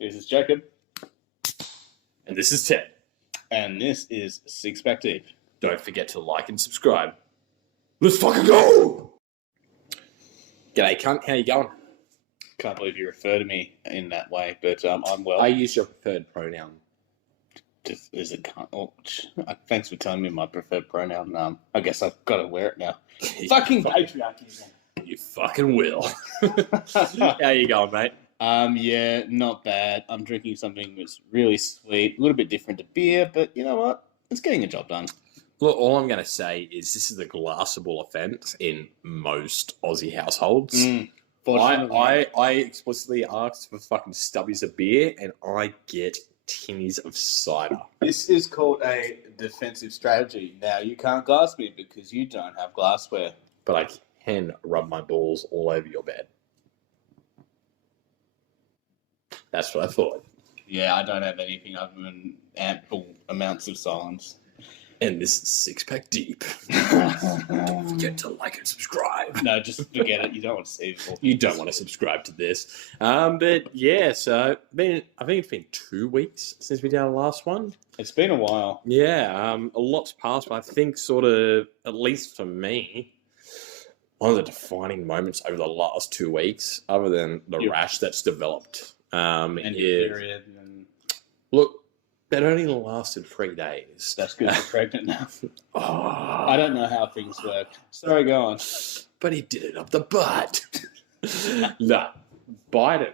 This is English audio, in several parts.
This is Jacob. And this is Ted. And this is Six Pack Deep. Don't forget to like and subscribe. Let's fucking go! G'day, cunt. How you going? Can't believe you refer to me in that way, but I'm well. I use your preferred pronoun. Just as a cunt. Oh, thanks for telling me my preferred pronoun. I guess I've got to wear it now. Fucking patriarchy again. You fucking will. How you going, mate? Yeah, not bad. I'm drinking something that's really sweet, a little bit different to beer, but you know what? It's getting a job done. Look, all I'm going to say is this is a glassable offence in most Aussie households. I explicitly asked for fucking stubbies of beer, and I get tinnies of cider. This is called a defensive strategy. Now, you can't glass me because you don't have glassware. But I can rub my balls all over your bed. That's what I thought. Yeah, I don't have anything other than ample amounts of silence. And this is Six Pack Deep. Don't forget to like and subscribe. No, just forget it. You don't want to see it. You don't want to subscribe to this. But yeah, so I think it's been 2 weeks since we did our last one. It's been a while. Yeah, a lot's passed, but I think sort of, at least for me, one of the defining moments over the last 2 weeks, other than the rash that's developed, look, that only lasted 3 days. That's good. You're pregnant now. Oh. I don't know how things work. Sorry, go on. But he did it up the butt. No, Biden.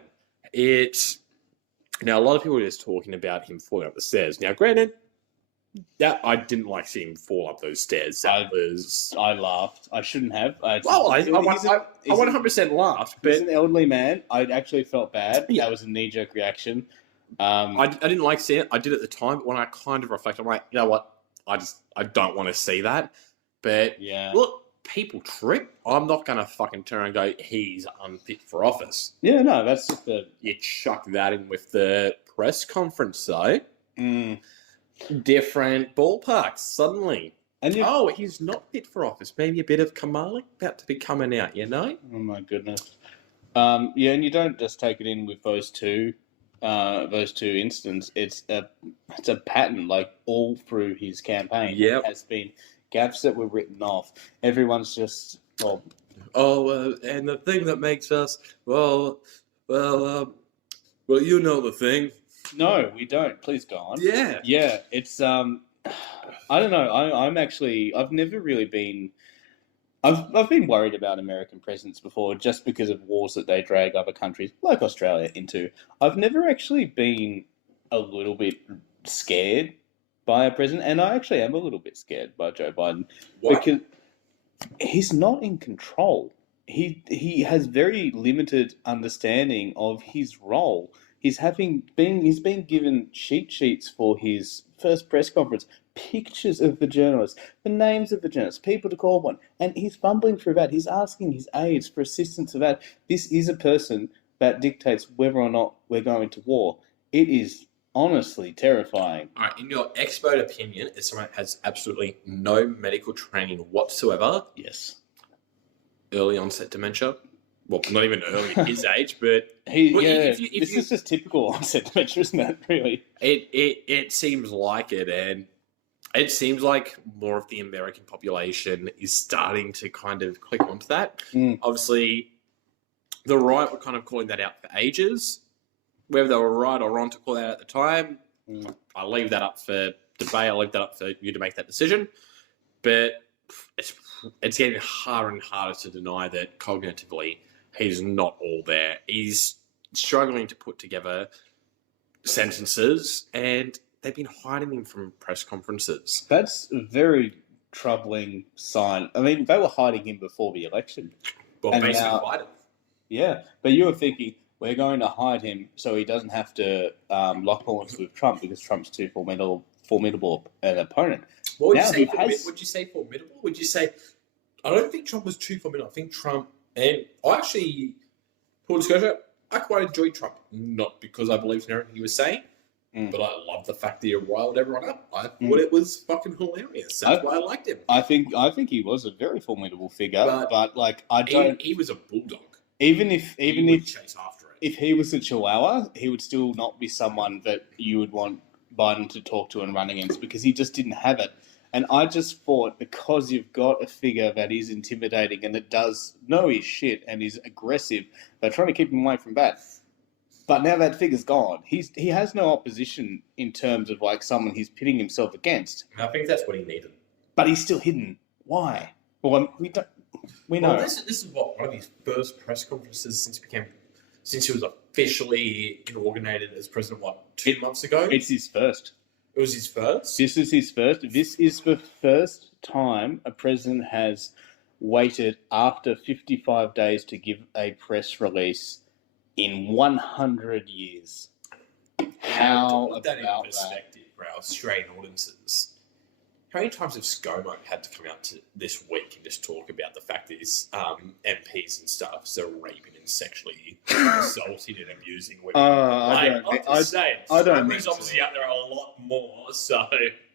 Now, a lot of people are just talking about him falling up the stairs. Now, granted, that I didn't like seeing him fall up those stairs. I laughed. I shouldn't have. I 100% laughed. But he's an elderly man. I actually felt bad. Yeah. That was a knee-jerk reaction. I didn't like seeing it. I did at the time, but when I kind of reflect, I'm like, you know what? I don't want to see that. But yeah, look, people trip. I'm not going to fucking turn and go, he's unfit for office. Yeah, no, that's just you chuck that in with the press conference, though. Different ballparks suddenly. And he's not fit for office. Maybe a bit of Kamala about to be coming out, you know? Oh my goodness. Yeah, and you don't just take it in with those two incidents. It's a pattern, like all through his campaign. Yeah, it has been gaffes that were written off. Everyone's just and the thing that makes us well, you know the thing. No, we don't. Please go on. Yeah. It's I don't know. I've never really been. I've been worried about American presidents before, just because of wars that they drag other countries like Australia into. I've never actually been a little bit scared by a president, and I actually am a little bit scared by Joe Biden. Why? Because he's not in control. He has very limited understanding of his role. He's been given cheat sheets for his first press conference, pictures of the journalists, the names of the journalists, people to call one, and he's fumbling through that. He's asking his aides for assistance of that. This is a person that dictates whether or not we're going to war. It is honestly terrifying. All right, in your expert opinion, as someone that has absolutely no medical training whatsoever, yes, early onset dementia. Well, not even early at his age, but this is just typical onset dementia, isn't it? Really, it seems like it, and it seems like more of the American population is starting to kind of click onto that. Obviously, the right were kind of calling that out for ages. Whether they were right or wrong to call that out at the time, I leave that up for debate. I leave that up for you to make that decision. But it's getting harder and harder to deny that cognitively he's not all there. He's struggling to put together sentences, and they've been hiding him from press conferences. That's a very troubling sign. I mean, they were hiding him before the election. Well, and basically hide him. Yeah, but you were thinking, we're going to hide him so he doesn't have to lock horns with Trump because Trump's too formidable an opponent. What would you say formidable? Would you say, I don't think Trump was too formidable. I think Trump, and I actually, full disclosure, I quite enjoyed Trump. Not because I believed in everything he was saying, but I love the fact that he riled everyone up. I thought it was fucking hilarious. That's why I liked him. I think he was a very formidable figure, but like I don't. He was a bulldog. Even if chase after it. if he was a Chihuahua, he would still not be someone that you would want Biden to talk to and run against because he just didn't have it. And I just thought because you've got a figure that is intimidating and that does know his shit and is aggressive, they're trying to keep him away from that. But now that figure's gone. He has no opposition in terms of like someone he's pitting himself against. I think that's what he needed. But he's still hidden. Why? Well, we know. Well, this is what one of his first press conferences since he was officially inaugurated as president. What, 2 months ago? It's his first. It was his first. This is his first. This is the first time a president has waited after 55 days to give a press release in 100 years. How to put that about in perspective for our Australian audiences? How many times have ScoMo had to come out to this week and just talk about the fact that his MPs and stuff are raping and sexually assaulting and abusing women? I'm just saying, I don't there's obviously out there a lot more, so...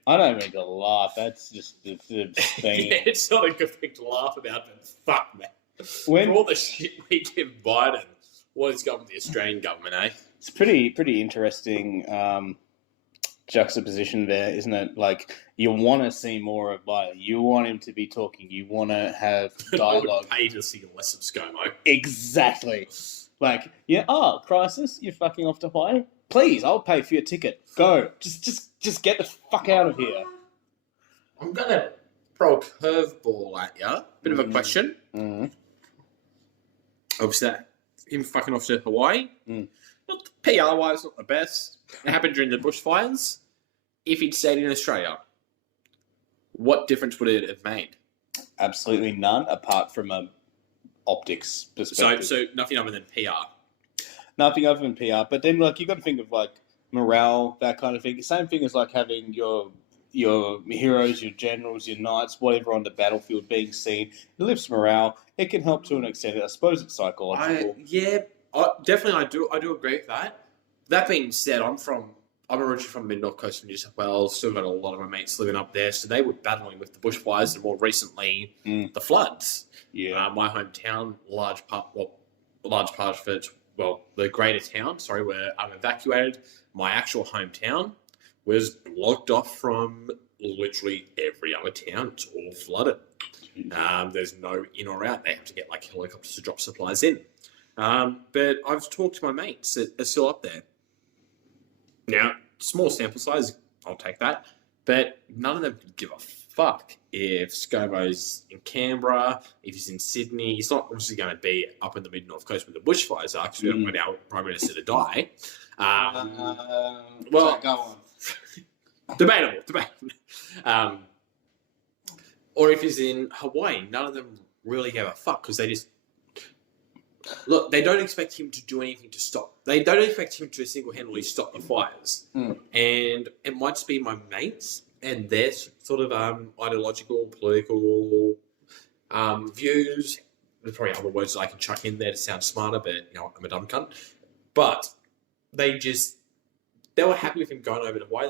I don't mean to laugh. That's just the thing. Yeah, it's not a good thing to laugh about, but fuck, man. When, For all the shit we give Biden, what has got with the Australian government, eh? It's pretty interesting juxtaposition there, isn't it? Like, you want to see more of Biden. You want him to be talking. You want to have I dialogue. would pay to see less of ScoMo. Exactly. Like, yeah, crisis, you're fucking off to Hawaii? Please, I'll pay for your ticket. Go. Just get the fuck out of here. I'm going to throw a curveball at you. Bit of a question. Mm-hmm. Obviously, him fucking off to Hawaii. Mm. Not PR-wise, not the best. It happened during the bushfires. If he'd stayed in Australia, what difference would it have made? Absolutely none, apart from a optics perspective. So nothing other than PR. Nothing other than PR. But then, like, you got to think of like morale, that kind of thing. Same thing as like having your heroes, your generals, your knights, whatever on the battlefield being seen. It lifts morale. It can help to an extent. I suppose it's psychological. Definitely, I do agree with that. That being said, I'm originally from the North Coast of New South Wales. Still got a lot of my mates living up there, so they were battling with the bushfires and more recently the floods. Yeah, my hometown, large part of it, the greater town, were evacuated. My actual hometown was blocked off from literally every other town. It's all flooded. There's no in or out. They have to get like helicopters to drop supplies in. But I've talked to my mates that are still up there. Now, small sample size, I'll take that. But none of them give a fuck if ScoMo's in Canberra, if he's in Sydney. He's not obviously going to be up in the mid-North Coast where the bushfires are because we don't want our Prime Minister to die. Go on. Debatable. Or if he's in Hawaii, none of them really give a fuck because they just... Look, they don't expect him to do anything to stop. They don't expect him to single-handedly stop the fires. And it might just be my mates and their sort of ideological, political views. There's probably other words that I can chuck in there to sound smarter, but, I'm a dumb cunt. But they were happy with him going over to Hawaii.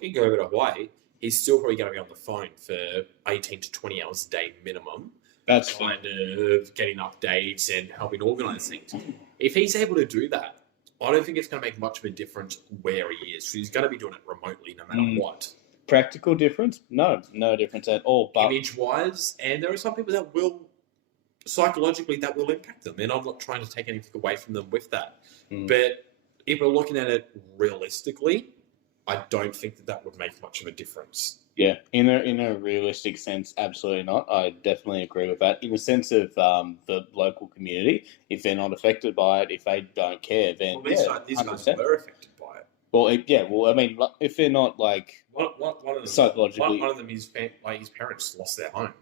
He can go over to Hawaii. He's still probably going to be on the phone for 18 to 20 hours a day minimum. That's kind of getting updates and helping organise things. If he's able to do that, I don't think it's going to make much of a difference where he is. He's going to be doing it remotely no matter what. Practical difference? No difference at all. But image-wise, and there are some people that will, psychologically, that will impact them. And I'm not trying to take anything away from them with that. But if we're looking at it realistically, I don't think that would make much of a difference. Yeah, in a realistic sense, absolutely not. I definitely agree with that. In the sense of the local community, if they're not affected by it, if they don't care, then these guys were affected by it. Well, I mean, if they're not like one of them, psychologically, one of them, his parents lost their home.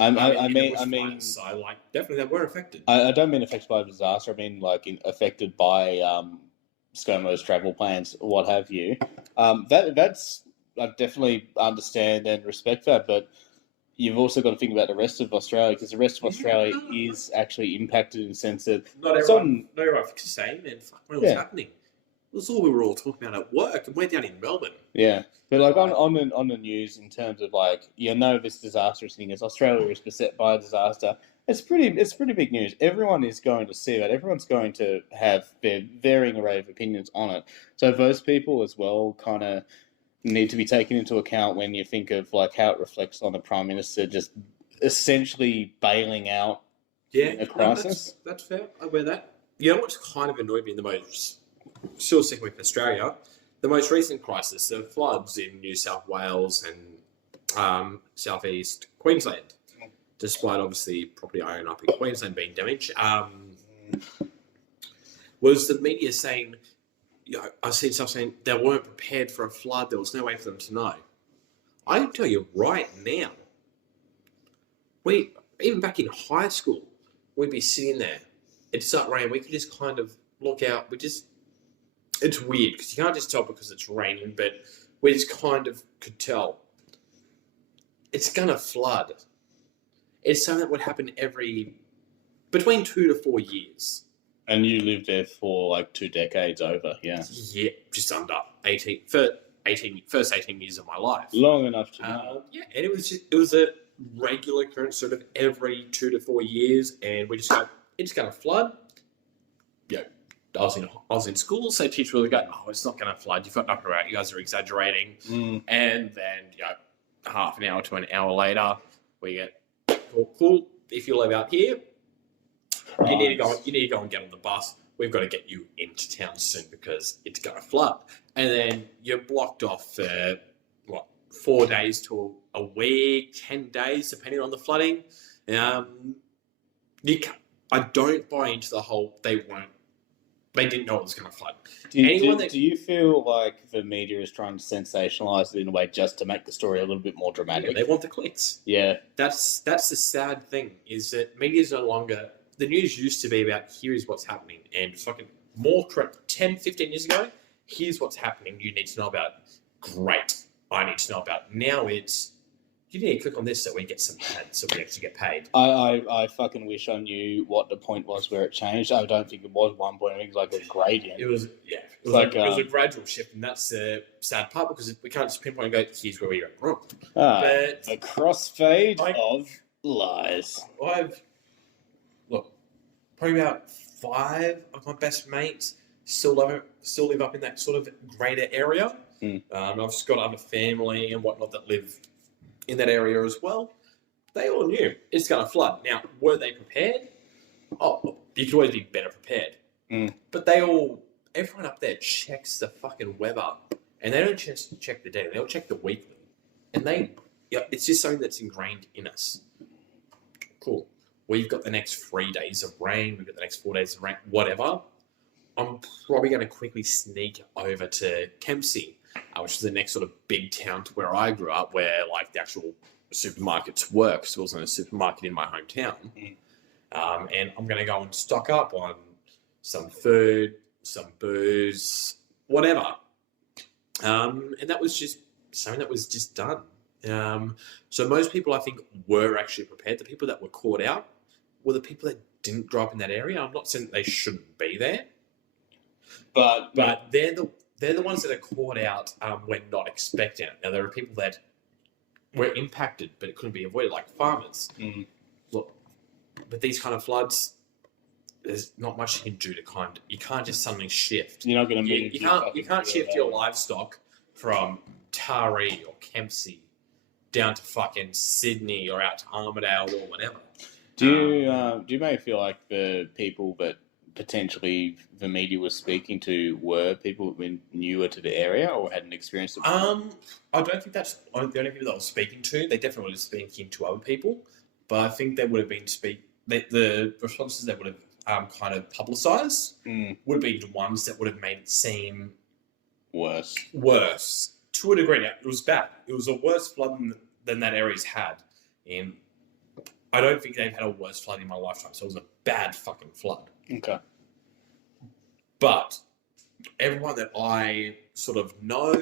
I mean, so definitely they were affected. I don't mean affected by a disaster. I mean affected by ScoMo's travel plans, what have you. That's. I definitely understand and respect that, but you've also got to think about the rest of Australia because the rest of Australia is actually impacted in the sense that not everyone thinks the same, and what was happening? That's all we were all talking about at work, and we're down in Melbourne. Yeah, but like on the news in terms of like this disastrous thing is Australia is beset by a disaster. It's pretty big news. Everyone is going to see that. Everyone's going to have their varying array of opinions on it. So those people as well kind of need to be taken into account when you think of like how it reflects on the Prime Minister just essentially bailing out a crisis. That's fair. I wear that. You know what's kind of annoyed me the most, still sticking with Australia, the most recent crisis, the floods in New South Wales and southeast Queensland, despite obviously property owner up in Queensland being damaged, was the media saying, I've seen stuff saying they weren't prepared for a flood, there was no way for them to know. I can tell you right now, even back in high school, we'd be sitting there, it'd start raining, we could just kind of look out, it's weird, because you can't just tell because it's raining, but we just kind of could tell. It's going to flood. It's something that would happen between 2 to 4 years. And you lived there for like 2 decades over, yeah. Yeah, just under 18 years of my life. Long enough to know. Yeah, and it was a regular occurrence sort of every 2 to 4 years, and we just go, it's going to flood. Yeah, I was in school, so teachers were going, oh, it's not going to flood. You've got nothing around. You guys are exaggerating. And then, half an hour to an hour later, we get, cool. If you live out here, you need to go and get on the bus. We've got to get you into town soon because it's going to flood. And then you're blocked off for 4 days to a week, 10 days, depending on the flooding. I don't buy into the whole they didn't know it was going to flood. Do you feel like the media is trying to sensationalize it in a way just to make the story a little bit more dramatic? Yeah, they want the clicks. Yeah. That's the sad thing, is that media is no longer... The news used to be about, here is what's happening, and fucking more correct, 10, 15 years ago, here's what's happening, you need to know about. Great, I need to know about. Now it's, you need to click on this so we get some ads, so we actually get paid. I fucking wish I knew what the point was where it changed. I don't think it was one point. I think it was like a gradient. It was a gradual shift, and that's the sad part, because we can't just pinpoint and go, here's where we go wrong. But the crossfade of lies. Probably about 5 of my best mates still live up in that sort of greater area. I've just got other family and whatnot that live in that area as well. They all knew it's going to flood. Now, were they prepared? Oh, you could always be better prepared. But everyone up there checks the fucking weather, and they don't just check the daily, they'll check the weekly. And it's just something that's ingrained in us. Cool. We've got the next 3 days of rain, we've got the next 4 days of rain, whatever. I'm probably going to quickly sneak over to Kempsey, which is the next sort of big town to where I grew up, where like the actual supermarkets work. So there wasn't a supermarket in my hometown. And I'm going to go and stock up on some food, some booze, whatever. And that was just something that was just done. So most people, I think, were actually prepared. The people that were caught out were the people that didn't grow up in that area. I'm not saying that they shouldn't be there, but they're the ones that are caught out when not expecting it. Now, there are people that were impacted, but it couldn't be avoided, like farmers. Look, but these kind of floods, there's not much you can do you can't just suddenly shift. You're not going to move. You can't shift your livestock from Taree or Kempsey down to fucking Sydney or out to Armidale or whatever. Do you maybe feel like the people that potentially the media was speaking to were people that were newer to the area or hadn't experienced it before? I don't think that's the only people that I was speaking to. They definitely were speaking to other people, but I think they would have been the responses that would have kind of publicised would have been the ones that would have made it seem worse. To a degree. Now, it was bad. It was a worse flood than that area's had. And I don't think they've had a worse flood in my lifetime. So it was a bad fucking flood. Okay. But everyone that I sort of know,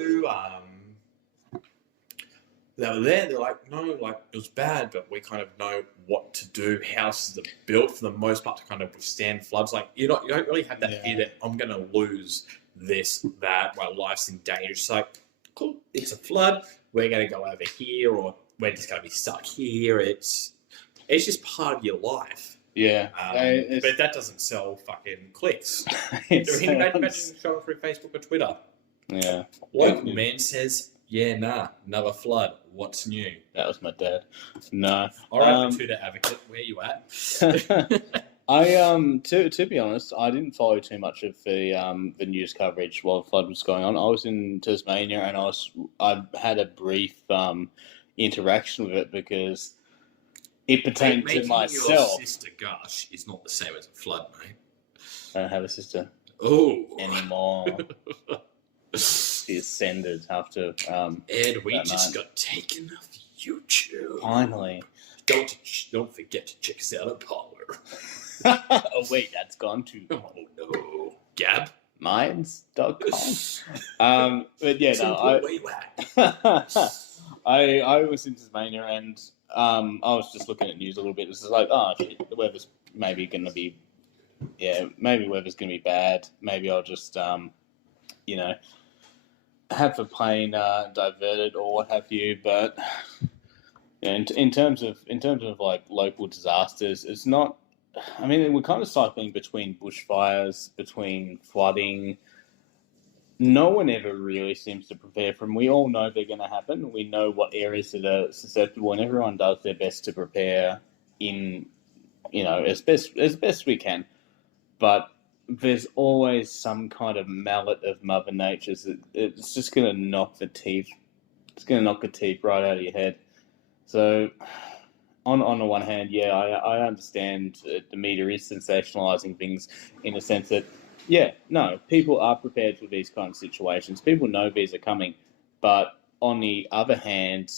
that were there, they're like, no, like, it was bad, but we kind of know what to do. Houses are built for the most part to kind of withstand floods. Like, you don't really have that fear that I'm going to lose this, that, my life's in danger. It's like, cool, it's a flood, we're going to go over here, or we're just going to be stuck here. It's just part of your life. Yeah. But that doesn't sell fucking clicks. It's- Imagine showing through Facebook or Twitter. yeah. Local man says, yeah, nah, another flood. What's new? That was my dad. No. All right, Twitter advocate, where you at? To be honest, I didn't follow too much of the news coverage while the flood was going on. I was in Tasmania and I had a brief interaction with it because it pertained to myself. Your sister gush is not the same as a flood, mate. I don't have a sister anymore. She ascended after Ed, we that just night. got taken off YouTube. Finally. Don't forget to check us out at Parler. Oh wait, that's gone to Oh no, Gab. Minds.com. But yeah, no, I was in Tasmania and I was just looking at news a little bit. It's just like, oh shit, the weather's maybe gonna be weather's gonna be bad. Maybe I'll just have the plane diverted or what have you. But in terms of like local disasters, it's not. I mean, we're kind of cycling between bushfires, between flooding. No one ever really seems to prepare for them. We all know they're going to happen. We know what areas that are susceptible, and everyone does their best to prepare as best we can. But there's always some kind of mallet of Mother Nature's. It's just going to knock the teeth. It's going to knock the teeth right out of your head. So, on the one hand, yeah, I understand the media is sensationalizing things in the sense that, yeah, no, people are prepared for these kind of situations. People know these are coming. But on the other hand,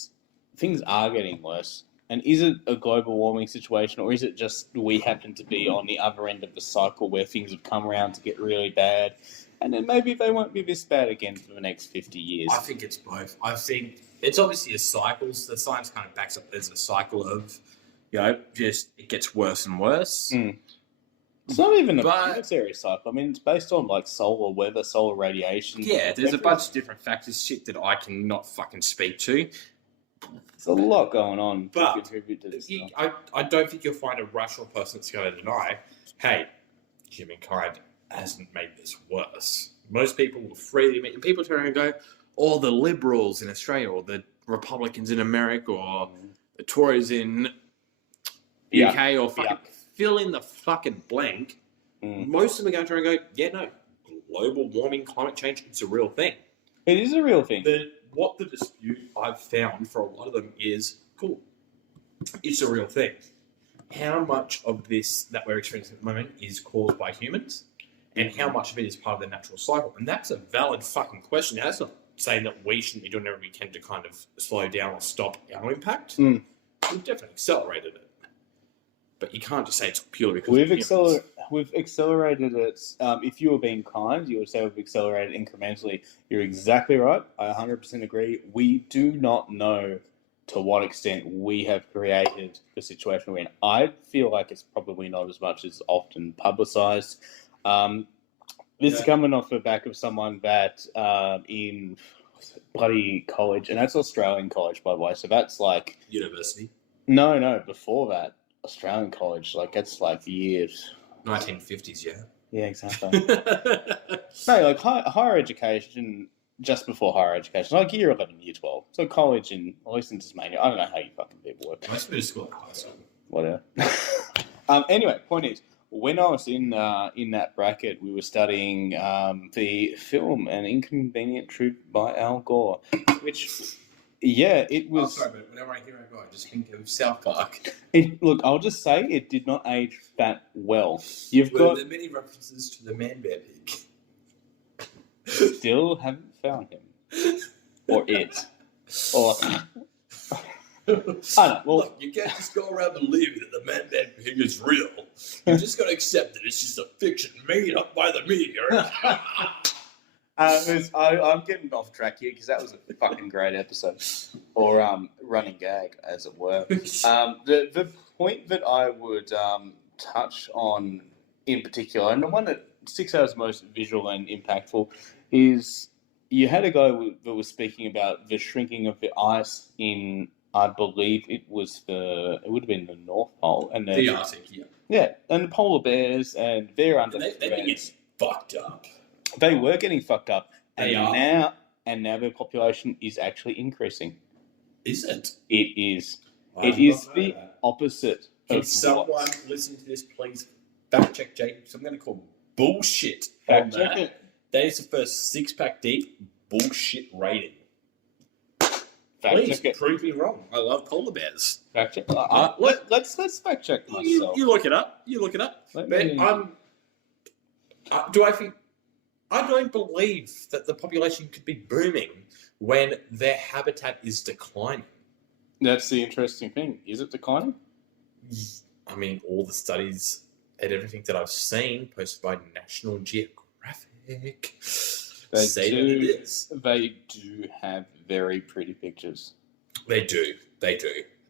things are getting worse. And is it a global warming situation, or is it just we happen to be on the other end of the cycle where things have come around to get really bad, and then maybe they won't be this bad again for the next 50 years? I think it's both. I think it's obviously a cycle. So the science kind of backs up there's a cycle of, just it gets worse and worse. It's not even a planetary cycle. I mean, it's based on like solar weather, solar radiation. Yeah, there's a bunch of different factors, shit that I cannot fucking speak to. There's a lot going on But to contribute to this stuff. I don't think you'll find a rational person that's going to deny, hey, humankind hasn't made this worse. Most people will freely admit, and people turn around and go, or the Liberals in Australia, or the Republicans in America, or the Tories in UK, or fucking fill in the fucking blank. Most of them are going to turn and go, yeah, no, global warming, climate change, it's a real thing. It is a real thing. What the dispute I've found for a lot of them is, cool, it's a real thing. How much of this that we're experiencing at the moment is caused by humans, and how much of it is part of the natural cycle? And that's a valid fucking question. Now, that's not saying that we shouldn't be doing everything we can to kind of slow down or stop our impact. We've definitely accelerated it. But you can't just say it's purely because we've accelerated it. If you were being kind, you would say we've accelerated incrementally. You're exactly right. I 100% agree. We do not know to what extent we have created the situation we're in. I feel like it's probably not as much as often publicised. This is coming off the back of someone that in bloody college, and that's Australian college, by the way. So that's like university. No, before that. Australian college, like that's like years. 1950s, yeah. Yeah, exactly. No, like higher education, just before higher education, like year 11, year 12. So college in, at least in Tasmania, I don't know how you fucking people work. Most middle school and high school. Whatever. Anyway, point is, when I was in that bracket, we were studying the film An Inconvenient Truth by Al Gore, which... Yeah, it was... Oh, sorry, but whenever I hear a guy, I just think of South Park. Look, I'll just say it did not age that well. There are many references to the Man-Bear Pig. Still haven't found him. Or it. Or... I don't know. Well, look, you can't just go around believing that the Man-Bear Pig is real. You just got to accept that it's just a fiction made up by the media. I'm getting off track here because that was a fucking great episode, or running gag, as it were. The point that I would touch on in particular, and the one that sticks out as most visual and impactful, is you had a guy that was speaking about the shrinking of the ice in I believe it would have been the North Pole, and then The Arctic, yeah. yeah, and the polar bears, and they're under They've been getting fucked up. They were getting fucked up, They and are. now their population is actually increasing. Is it? It is. I It have is not the heard that. opposite Can of someone what. listen to this, please? Fact check, Jake. I'm going to call bullshit on Fact check that. it. That is the first 6-pack deep bullshit rating. Fact Please check it. prove me wrong. I love polar bears. Fact check. Let- Let's fact check You, myself. you look it up. You look it up. Let But me- I don't believe that the population could be booming when their habitat is declining. That's the interesting thing. Is it declining? I mean, all the studies and everything that I've seen posted by National Geographic say that it is. They do have very pretty pictures. They do,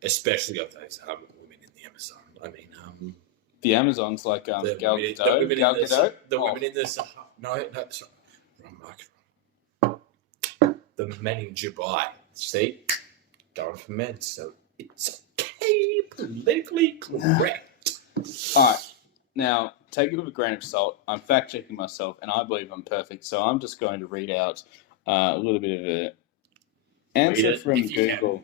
especially of those women in the Amazon. I mean, The Amazons, like Gal the Gadot. women Gal in the, Gadot. the Oh, women in the Sahara. No, sorry, wrong market. The men in Dubai. See, done for men, so it's okay, politically correct. All right. Now, take it with a grain of salt. I'm fact checking myself, and I believe I'm perfect. So I'm just going to read out a little bit of an answer it from if you Google.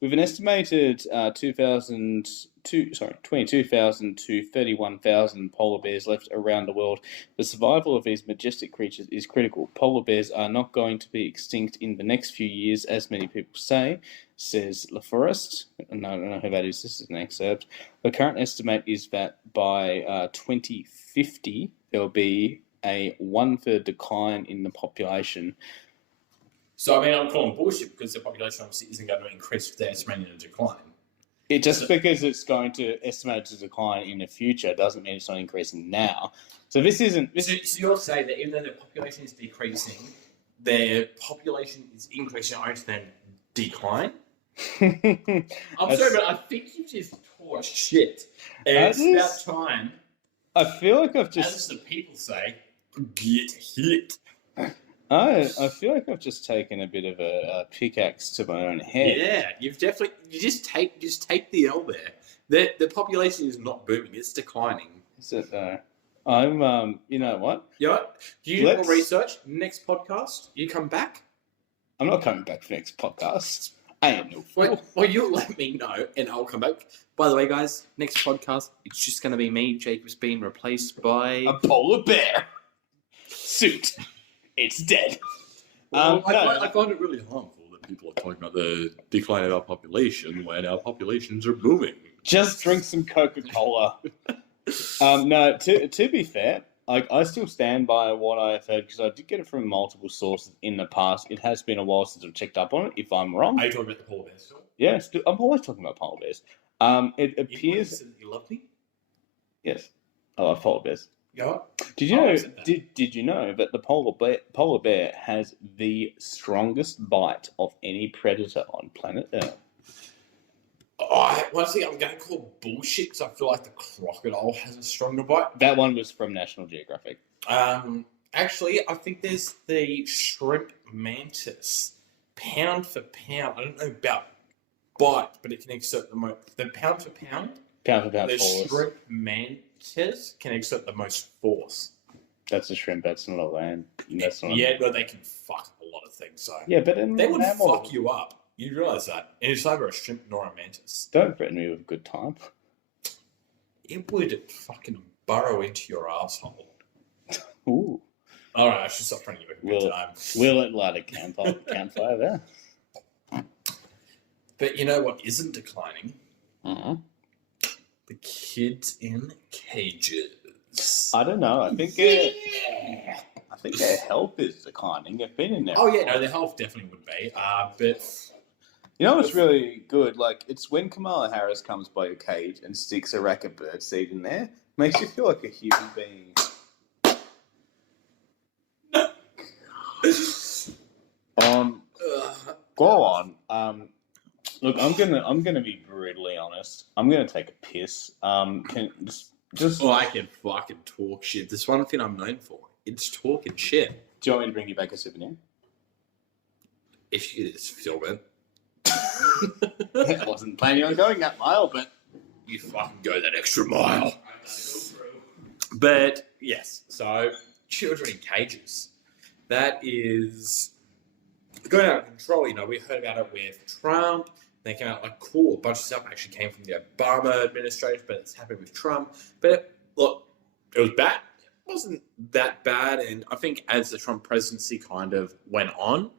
With an estimated 22,000 to 31,000 polar bears left around the world, the survival of these majestic creatures is critical. Polar bears are not going to be extinct in the next few years, as many people say, says LaForest. No, I don't know who that is. This is an excerpt. The current estimate is that by 2050, there will be a 1/3 decline in the population. So, I mean, I'm calling bullshit because the population obviously isn't going to increase if they're estimating a decline. Because it's going to estimate to decline in the future doesn't mean it's not increasing now. So this isn't. So you're saying that even though their population is decreasing, their population is increasing only to then decline? I'm sorry, but I think you just taught shit. And it's about time, I feel like I've as just. the people say, get hit. I feel like I've just taken a bit of a pickaxe to my own head. Yeah, you just take the L there. The population is not booming; it's declining. Is it though? I'm. You know what? You know what? You do more research. Next podcast, you come back. I'm not coming back for next podcast. I ain't no fool. Well, you'll let me know, and I'll come back. By the way, guys, next podcast, it's just going to be me. Jacob's being replaced by A polar bear suit. It's dead. Well, No. I find it really harmful that people are talking about the decline of our population when our populations are booming. Just drink some Coca-Cola. No, to be fair, I still stand by what I've heard because I did get it from multiple sources in the past. It has been a while since I've checked up on it. If I'm wrong, Are you talking about the polar bears still? yeah, I'm always talking about polar bears. It appears, You love me? yes, I love polar bears. Yeah. Did you Oh, know? is it that? Did you know that the polar bear has the strongest bite of any predator on planet Earth? Honestly, I'm going to call bullshit because I feel like the crocodile has a stronger bite. That one was from National Geographic. Actually, I think there's the shrimp mantis. Pound for pound, I don't know about bite, but it can exert the most. The pound for pound, Pound for pound the force. shrimp mantis can exert the most force. That's a shrimp. That's not a lamb. That's not. Yeah, but they can fuck a lot of things. So Yeah, but they would mammal. fuck you up. You realise that? And it's either a shrimp nor a mantis. Don't threaten me with a good time. It would fucking burrow into your asshole. Ooh. All right, I should stop threatening you with a good Will- time. Will it light a campfire there? But you know what isn't declining? Uh-huh. The kids in cages. I don't know. I think their health is declining. They've been in there. Oh yeah, no, the health definitely would be. But You know what's really good? Like, it's when Kamala Harris comes by your cage and sticks a rack of birdseed in there. Makes you feel like a human being. Go on. Look, I'm gonna be brutally honest. I'm gonna take a piss. Can just I can fucking talk shit. There's one thing I'm known for. It's talking shit. do you want me to bring you back a souvenir? if you could just film it. I wasn't planning on going that mile, but You fucking go that extra mile. But yes, so children in cages. That is going out of control. You know, we heard about it with Trump. They came out like, cool, a bunch of stuff actually came from the Obama administration, but it's happened with Trump. But look, it was bad. It wasn't that bad. And I think as the Trump presidency kind of went on,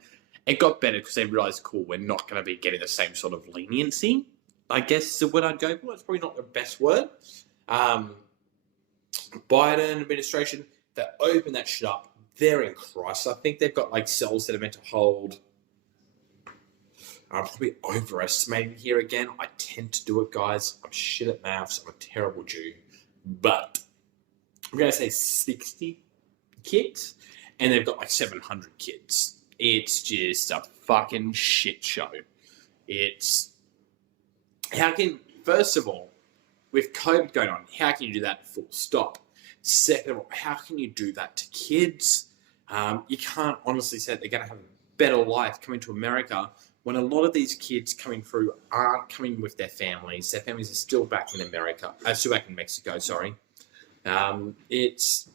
it got better because they realized, cool, we're not going to be getting the same sort of leniency, I guess is the word I'd go for. It's probably not the best word. Biden administration, they opened that shit up. They're in crisis. I think they've got like cells that are meant to hold. I'm probably overestimating here again. I tend to do it, guys. I'm shit at maths. I'm a terrible Jew. But I'm going to say 60 kids, and they've got like 700 kids. It's just a fucking shit show. It's... How can... First of all, with COVID going on, how can you do that full stop? Second of all, how can you do that to kids? You can't honestly say they're going to have a better life coming to America when a lot of these kids coming through aren't coming with their families. Their families are still back in America. Still back in Mexico, sorry. It's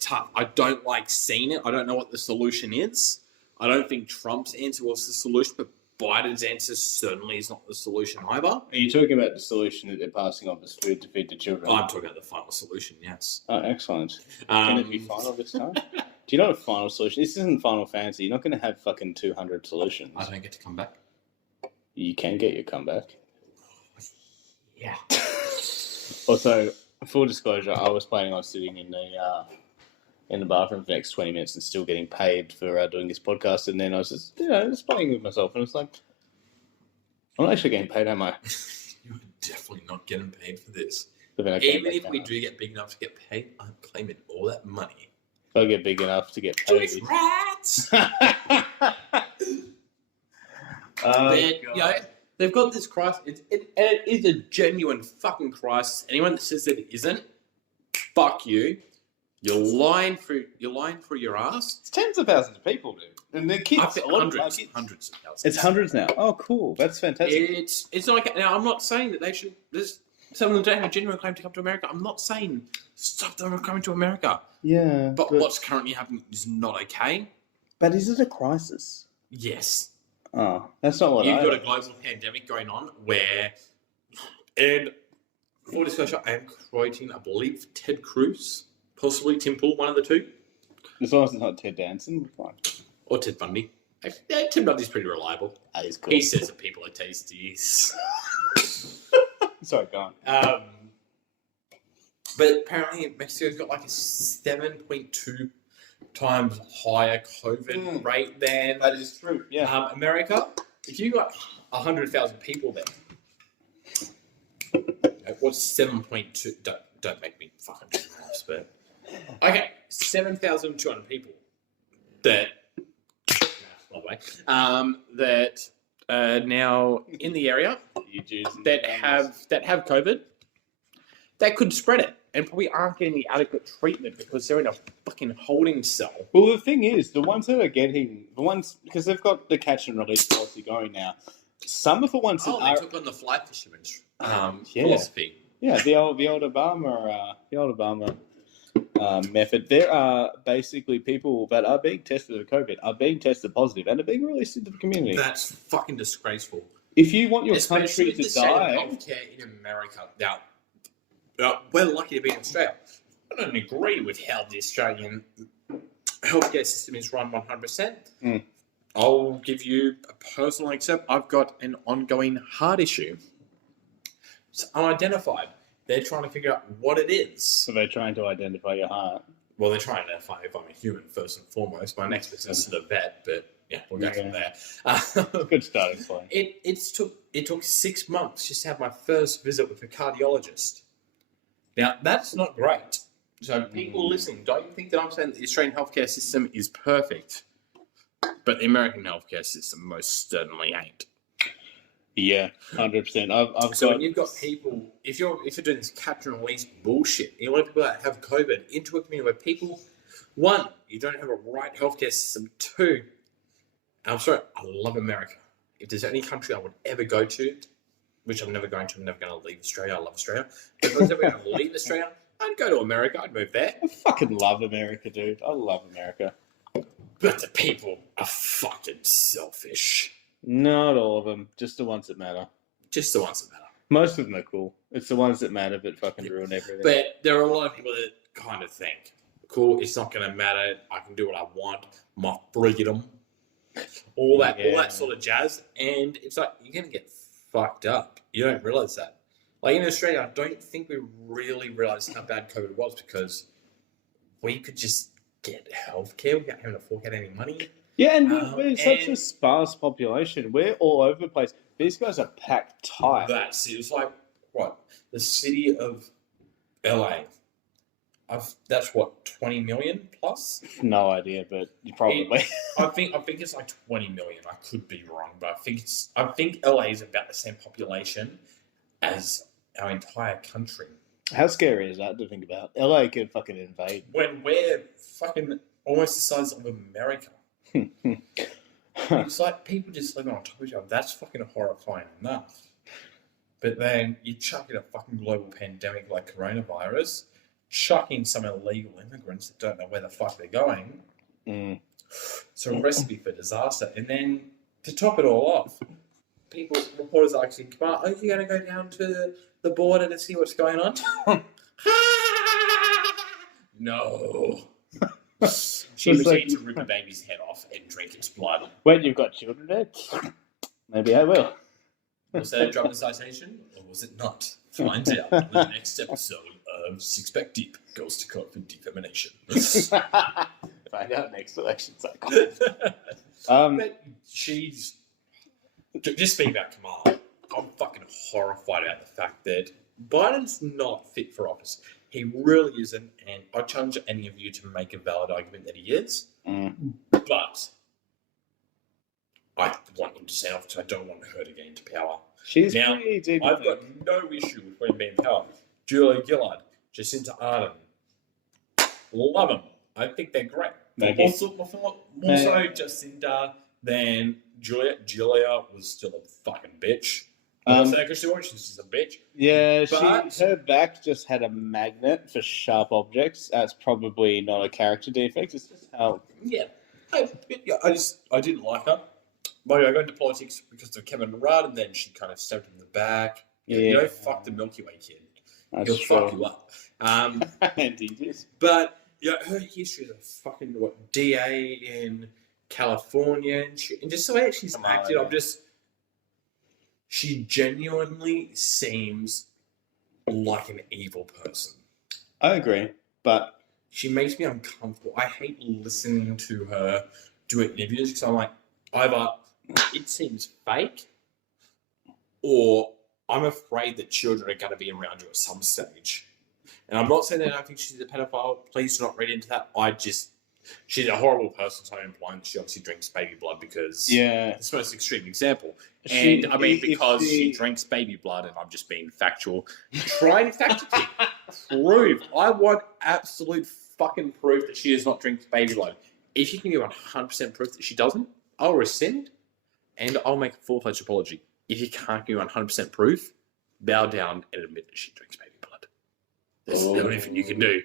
tough. I don't like seeing it. I don't know what the solution is. I don't think Trump's answer was the solution, but Biden's answer certainly is not the solution either. Are you talking about the solution that they're passing on as food to feed the children? I'm talking about the final solution, yes. Oh, excellent. Can it be final this time? Do you know a final solution? This isn't Final Fantasy. You're not going to have fucking 200 solutions. I don't get to come back. You can get your comeback. Yeah. Also, full disclosure, I was planning on sitting in the bathroom for the next 20 minutes and still getting paid for doing this podcast, and then I was just playing with myself, and it's like, I'm not actually getting paid, am I? You're definitely not getting paid for this. But then Even if we do get big enough to get paid, I'm claiming all that money. If I get big enough to get paid. Rats! Oh, you know, they've got this crisis. It is a genuine fucking crisis. Anyone that says that it isn't, fuck you. You're lying through your ass. It's tens of thousands of people, dude. And the kids, Hundreds of thousands. It's hundreds now. Oh, cool. That's fantastic. It's like, now I'm not saying that they should. Some of them don't have a genuine claim to come to America. I'm not saying stop them from coming to America. Yeah. But what's currently happening is not okay. But is it a crisis? Yes. Oh, that's not what You've got a global pandemic going on where, and for disclosure, I am quoting, I believe, Ted Cruz, possibly Tim Pool, one of the two. As long as it's not Ted Danson, fine. Or Ted Bundy. Yeah, Ted Bundy's pretty reliable. That is cool. He says that people are tasties. Sorry, go on. But apparently Mexico's got like a 7.2 times higher COVID rate than That is true, yeah. America. If you got 100,000 people there, what's 7.2? Don't make me fucking do maths, but okay, 7,200 people that that are now in the area that have COVID, that could spread it and probably aren't getting the adequate treatment because they're in a fucking holding cell. Well, the thing is, the ones that are getting because they've got the catch and release policy going now. Some of the ones that they took on the fly fisherman's yeah. philosophy. Yeah, the old Obama method. There are basically people that are being tested for COVID, are being tested positive, and are being released into the community. That's fucking disgraceful. If you want your Especially country to the state of die, healthcare in America. Now, we're lucky to be in Australia. I don't agree with how the Australian healthcare system is run 100%. I'll give you a personal example. I've got an ongoing heart issue. It's unidentified. They're trying to figure out what it is. so they're trying to identify your heart. Well, they're trying to identify if I'm a human first and foremost. My next business is the vet, but yeah, we'll go from there. Good starting point. It took 6 months just to have my first visit with a cardiologist. Now, that's not great. So people listening, don't you think that I'm saying that the Australian healthcare system is perfect? But the American healthcare system most certainly ain't. Yeah, 100%. So when you've got people, if you're doing this capture and release bullshit, you want people that have COVID into a community where people One, you don't have a right healthcare system. Two, I'm sorry, I love America. If there's any country I would ever go to, which I'm never going to, I'm never going to leave Australia. I love Australia. If I was ever going to leave Australia, I'd go to America. I'd move there. I fucking love America, dude. I love America. But the people are fucking selfish. Not all of them, just the ones that matter. Just the ones that matter. Most of them are cool. It's the ones that matter that fucking ruin everything. But there are a lot of people that kind of think, cool, it's not going to matter. I can do what I want. My freedom. All that sort of jazz. And it's like, you're going to get fucked up. You don't realize that. Like in Australia, I don't think we really realized how bad COVID was because we could just get healthcare without having to fork out any money. Yeah, and we're such a sparse population. We're all over the place. These guys are packed tight. That's it. It's like, what? The city of LA. That's what, 20 million plus? No idea, but you probably. I think it's like 20 million. I could be wrong, but I think LA is about the same population as our entire country. How scary is that to think about? LA could fucking invade. When we're fucking almost the size of America. It's like people just living on top of each other. That's fucking horrifying enough. But then you chuck in a fucking global pandemic like coronavirus, chuck in some illegal immigrants that don't know where the fuck they're going. It's a recipe for disaster. And then to top it all off, reporters are asking, come on, are you going to go down to the border to see what's going on? No. She was going to rip a baby's head off and drink its blood. When you've got children there, maybe I will. Was that a dramatization or was it not? Find out in the next episode of Six Pack Deep Goes to Court for Defamation. Find out next election cycle. But she's... Just speaking about Kamala, I'm fucking horrified about the fact that Biden's not fit for office. He really isn't, and I challenge any of you to make a valid argument that he is. But I want him to stay off because I don't want her to get into power. She's now, pretty deep. I've got no issue with women being in power. Julia Gillard, Jacinta Ardern, love them. I think they're great. Maybe. More so Jacinta than Julia. Julia was still a fucking bitch. She's a bitch. Yeah, But- her back just had a magnet for sharp objects. That's probably not a character defect. It's just how. Yeah. I didn't like her. But I got into politics because of Kevin Rudd, and then she kind of stepped in the back. You know, fuck the Milky Way kid. That's He'll fuck you up. And he did. But her history as a fucking DA in California, and just the way that she's acted, she genuinely seems like an evil person. I agree, but She makes me uncomfortable. I hate listening to her do interviews because I'm like, either it seems fake, or I'm afraid that children are going to be around her at some stage. And I'm not saying that I think she's a pedophile. Please do not read into that. She's a horrible person, so I'm implying that she obviously drinks baby blood because it's the most extreme example. And I mean, because she drinks baby blood, and I'm just being factual. Try and fact check. Prove. I want absolute fucking proof that she does not drink baby blood. If you can give 100% proof that she doesn't, I'll rescind and I'll make a full-fledged apology. If you can't give 100% proof, bow down and admit that she drinks baby blood. There's the only thing you can do.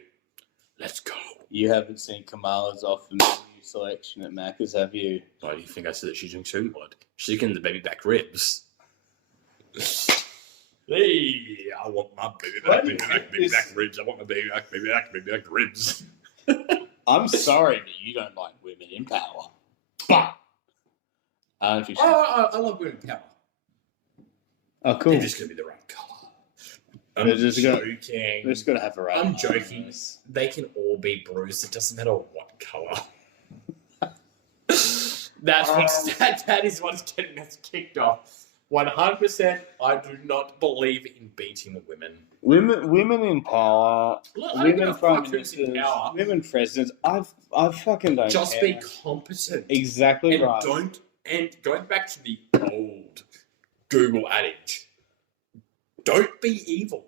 Let's go. You haven't seen Kamala's off the menu selection at Macca's, have you? Why do you think I said that she drinks baby blood? She's getting the baby back ribs. Hey, I want my baby back ribs. I want my baby back ribs. I'm sorry that you don't like women in power. But I don't know if you should. I love women in power. Oh, cool. They're just going to be the right colour. I'm They're just joking. They're just going to have a right. I'm joking. They can all be bruised. It doesn't matter what colour. That is what's getting us kicked off. 100%. I do not believe in beating women. Women in power. Look, I don't give Women a prime fuck who's in ministers. power. Women presidents. I fucking don't Just care. be competent. Exactly And right. going back to the old Google adage, don't be evil.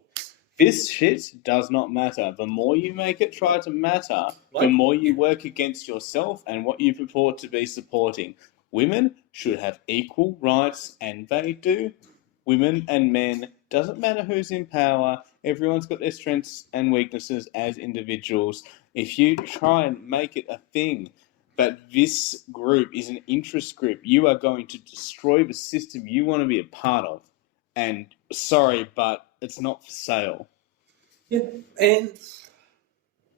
This shit does not matter. The more you make it try to matter, the more you work against yourself and what you purport to be supporting. Women should have equal rights, and they do. Women and men, doesn't matter who's in power, everyone's got their strengths and weaknesses as individuals. If you try and make it a thing that this group is an interest group, you are going to destroy the system you want to be a part of. And sorry, but it's not for sale. Yeah, and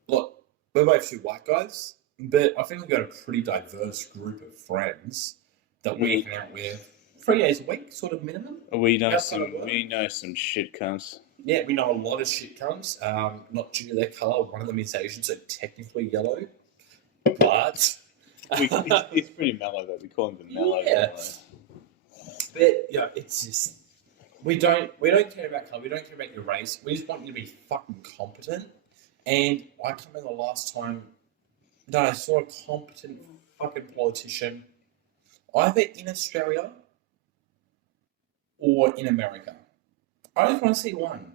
look, we're both two white guys, but I think we've got a pretty diverse group of friends that we hang out with 3 days a week, sort of minimum. We know Outside of work. some shit cunts. Yeah, we know a lot of shit comes, not due to their colour. One of them is Asian, so technically yellow, but It's pretty mellow though. We call him the mellow. Yeah. Mellow. but yeah, it's just we don't care about colour. We don't care about your race. We just want you to be fucking competent. And I can't remember the last time that I saw a competent fucking politician, either in Australia or in America. I just want to see one.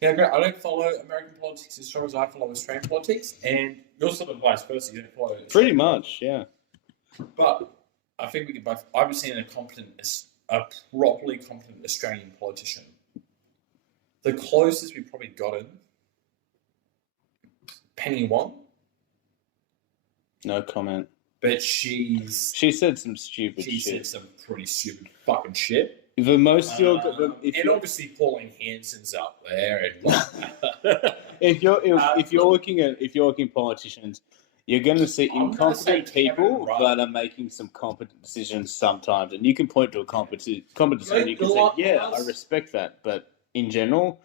Yeah, great. I don't follow American politics as strong as I follow Australian politics, and you're sort of vice versa. You don't follow Pretty much, yeah. But I think we can both. I haven't seen a properly competent Australian politician. The closest we've probably gotten, Penny Wong, No comment. but She said some stupid she shit. said some pretty stupid fucking shit. The most you're, if and you're, obviously Pauline Hanson's up there, and if you're looking at politicians, you're going to see I'm gonna say incompetent people Kevin Rudd. that are making some competent decisions sometimes, and you can point to a competent decision. You can say, "Yeah, I respect that," but in general,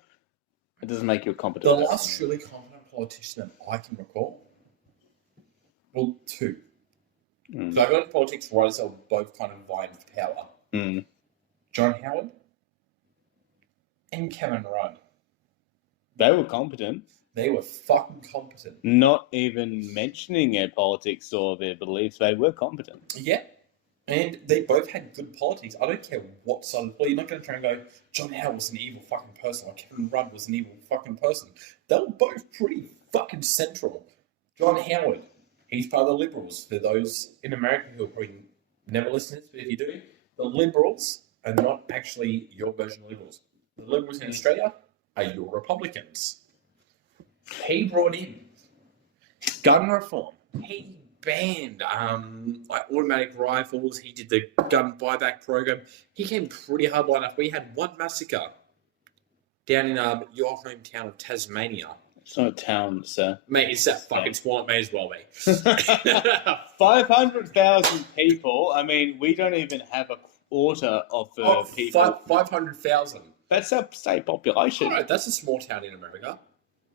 it doesn't make you a competent. the person. last truly competent politician that I can recall, well, two. Mm. So I got into politics right as they were both kind of vying for power. Mm. John Howard and Kevin Rudd. They were competent. They were fucking competent. Not even mentioning their politics or their beliefs, they were competent. Yeah. And they both had good politics. I don't care what side of the play. You're not going to try and go, John Howard was an evil fucking person or Kevin Rudd was an evil fucking person. They were both pretty fucking central. John Howard, he's part of the Liberals. For those in America who will probably never listen to this, but if you do, the Liberals are not actually your version of Liberals. The Liberals in Australia are your Republicans. He brought in gun reform. He banned like automatic rifles. He did the gun buyback program. He came pretty hard line up. We had one massacre down in your hometown of Tasmania. It's not a town, sir. Mate, it's that fucking small. It may as well be. 500,000 people. I mean, we don't even have a quarter of the people. 500,000. That's our state population. Alright, that's a small town in America.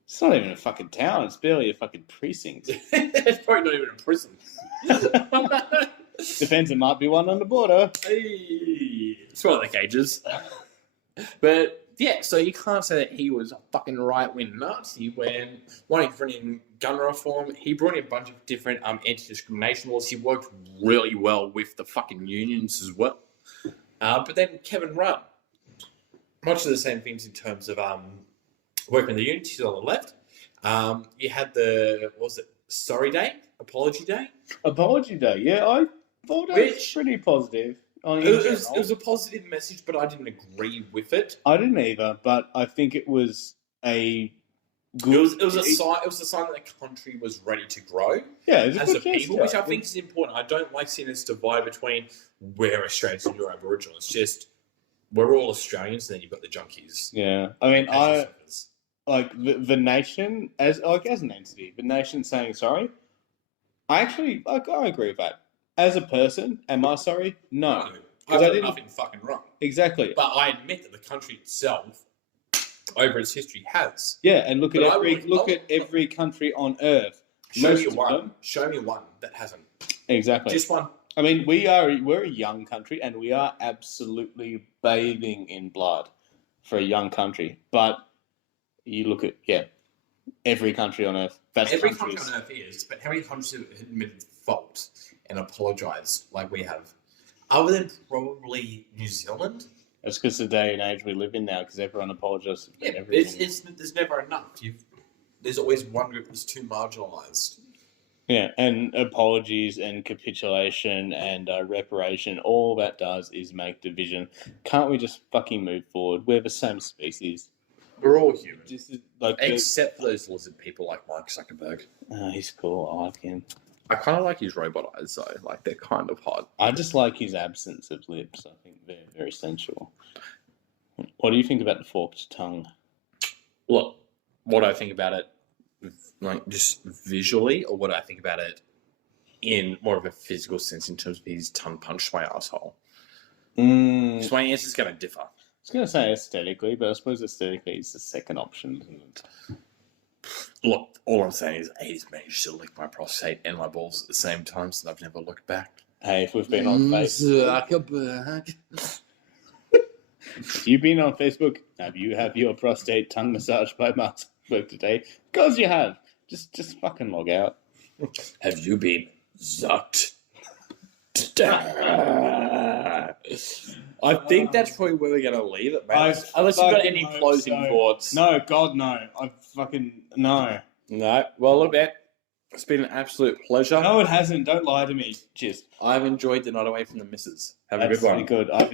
It's not even a fucking town. It's barely a fucking precinct. It's probably not even a prison. Depends. It might be one on the border. Hey, it's one of the cages. But yeah, so you can't say that he was a fucking right-wing Nazi when wanting to bring in gun reform. He brought in a bunch of different anti-discrimination laws. He worked really well with the fucking unions as well. But then Kevin Rudd, much of the same things in terms of working with the unions. He's on the left. You had what was it, Sorry Day? Apology Day? Apology Day. Yeah, I thought it was pretty positive. It was a positive message, but I didn't agree with it. I didn't either, but I think it was a good. It was a sign. It was a sign that the country was ready to grow. Yeah, it was as a a good people, gesture. which I think is important. I don't like seeing this divide between we're Australians and you're Aboriginal. It's just we're all Australians, and then you've got the junkies. Yeah, I mean, as your surfers. like the nation as an entity, the nation saying sorry. I actually I agree with that. As a person, am I sorry? No, I've I done didn't- nothing fucking wrong. exactly. But I admit that the country itself, over its history, has. Yeah, and look at But I would- every country on earth. Show Most me of one. them. Show me one that hasn't. Exactly. Just one. I mean, we're a young country, and we are absolutely bathing in blood for a young country. But you look at every country on earth. That's Every country countries. on earth is, but how many countries have admitted fault and apologized like we have? Other than probably New Zealand, That's because the day and age we live in now, because everyone apologizes for Yeah, everything. there's never enough. There's always one group that's too marginalised. Yeah, and apologies and capitulation and reparation, all that does is make division. Can't we just fucking move forward? We're the same species. We're all human. This is like Except for those lizard people like Mark Zuckerberg. he's cool. I like him. I kind of like his robot eyes though. Like they're kind of hot. I just like his absence of lips. I think they're very sensual. What do you think about the forked tongue? Look, what do I think about it, like just visually, or what do I think about it in more of a physical sense in terms of his tongue punched my asshole? Mm, So my answer's going to differ. I was going to say aesthetically, but I suppose aesthetically is the second option, isn't it? Look, all I'm saying is he's managed to lick my prostate and my balls at the same time, so I've never looked back. Hey, if we've been on Facebook, Zuckerberg. if you've been on Facebook, have you had your prostate tongue massaged by Mark Zuckerberg today? Because you have. Just fucking log out. Have you been zucked? I think that's probably where we're going to leave it, man. Unless you've got fucking any hope closing so. thoughts. No, God, no. I fucking no. No. Well, look, man. It's been an absolute pleasure. No, it hasn't. Don't lie to me. Cheers. I've enjoyed the night away from the missus. Have a That's good one. pretty good. I've